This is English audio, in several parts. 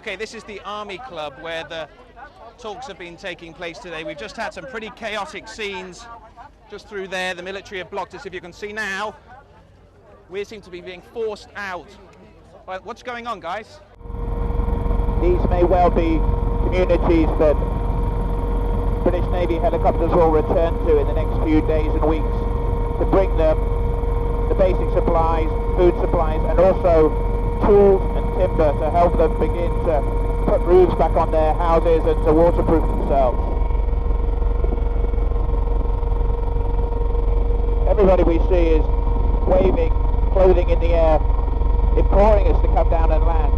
Okay, this is the Army Club where the talks have been taking place today. We've just had some pretty chaotic scenes just through there. The military have blocked us. If you can see now, we seem to be being forced out. But what's going on, guys? These may well be communities that British Navy helicopters will return to in the next few days and weeks to bring them the basic supplies, food supplies, and also tools and timber to help them begin to put roofs back on their houses and to waterproof themselves. Everybody we see is waving, clothing in the air, imploring us to come down and land.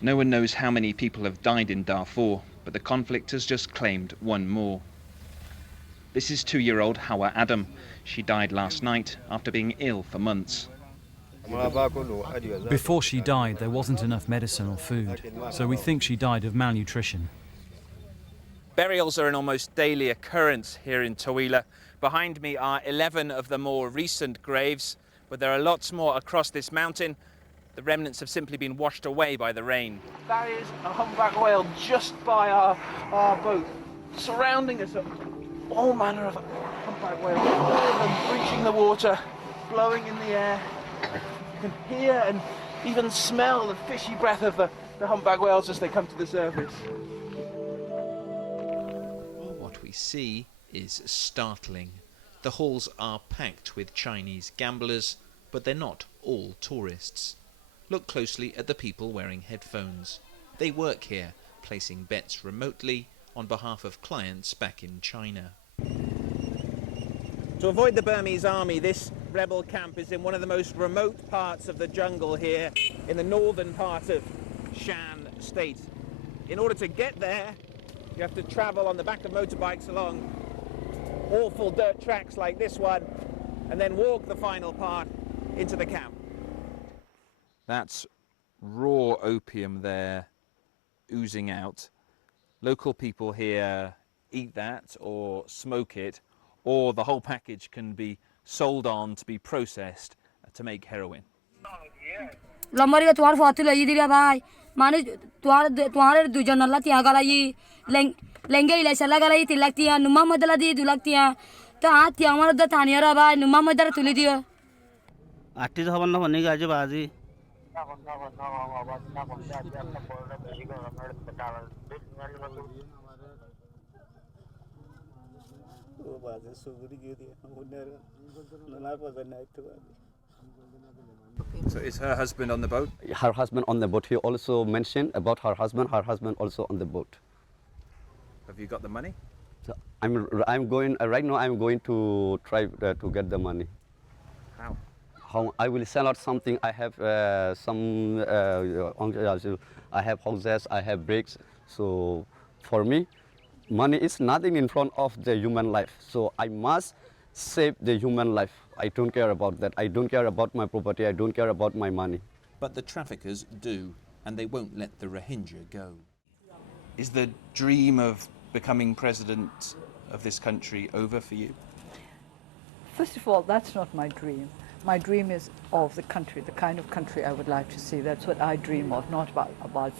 No one knows how many people have died in Darfur, but the conflict has just claimed one more. This is 2-year-old Hawa Adam. She died last night after being ill for months. Before she died, there wasn't enough medicine or food, so we think she died of malnutrition. Burials are an almost daily occurrence here in Taweila. Behind me are 11 of the more recent graves, but there are lots more across this mountain. The remnants have simply been washed away by the rain. That is a humpback whale just by our boat. Surrounding us are all manner of humpback whales. All of them breaching the water, blowing in the air. You can hear and even smell the fishy breath of the humpback whales as they come to the surface. What we see is startling. The halls are packed with Chinese gamblers, but they're not all tourists. Look closely at the people wearing headphones. They work here, placing bets remotely on behalf of clients back in China. To avoid the Burmese army, this rebel camp is in one of the most remote parts of the jungle here in the northern part of Shan state. In order to get there, you have to travel on the back of motorbikes along awful dirt tracks like this one, and then walk the final part into the camp. That's raw opium there oozing out. Local people here eat that or smoke it, or the whole package can be sold on to be processed to make heroin. So is her husband on the boat? Her husband on the boat. He also mentioned about her husband also on the boat. Have you got the money? So I'm going right now. I'm going to try to get the money. How I will sell out something. I have I have houses, I have bricks. So for me, money is nothing in front of the human life. So I must save the human life. I don't care about that. I don't care about my property. I don't care about my money. But the traffickers do, and they won't let the Rohingya go. Is the dream of becoming president of this country over for you? First of all, that's not my dream. My dream is of the country, the kind of country I would like to see. That's what I dream of, not about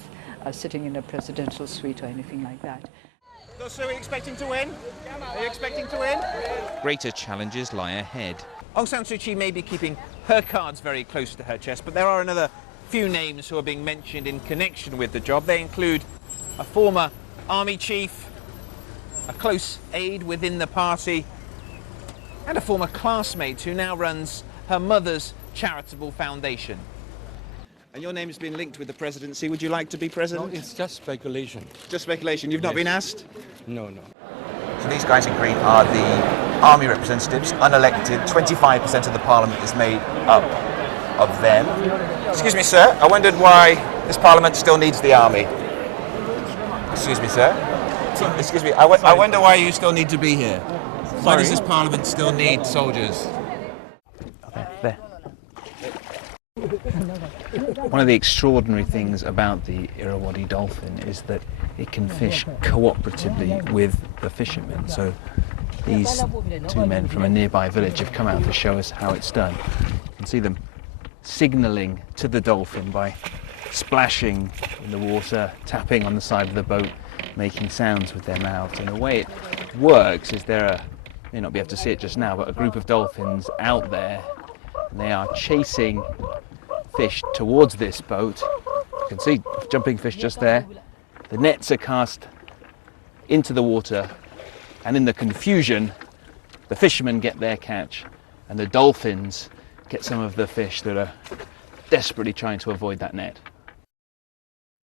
sitting in a presidential suite or anything like that. So are you expecting to win? Are you expecting to win? Greater challenges lie ahead. Aung San Suu Kyi may be keeping her cards very close to her chest, but there are another few names who are being mentioned in connection with the job. They include a former army chief, a close aide within the party, and a former classmate who now runs her mother's charitable foundation. And your name has been linked with the presidency. Would you like to be president? No, it's just speculation. Just speculation. You've not been asked? No. So these guys in green are the army representatives, unelected. 25% of the parliament is made up of them. Excuse me, sir. I wondered why this parliament still needs the army. Excuse me, sir. Excuse me. I wonder why you still need to be here. Why does this parliament still need soldiers? There. One of the extraordinary things about the Irrawaddy dolphin is that it can fish cooperatively with the fishermen. So these two men from a nearby village have come out to show us how it's done. You can see them signalling to the dolphin by splashing in the water, tapping on the side of the boat, making sounds with their mouths. And the way it works is there are, you may not be able to see it just now, but a group of dolphins out there, and they are chasing fish towards this boat. You can see jumping fish just there. The nets are cast into the water, and in the confusion, the fishermen get their catch, and the dolphins get some of the fish that are desperately trying to avoid that net.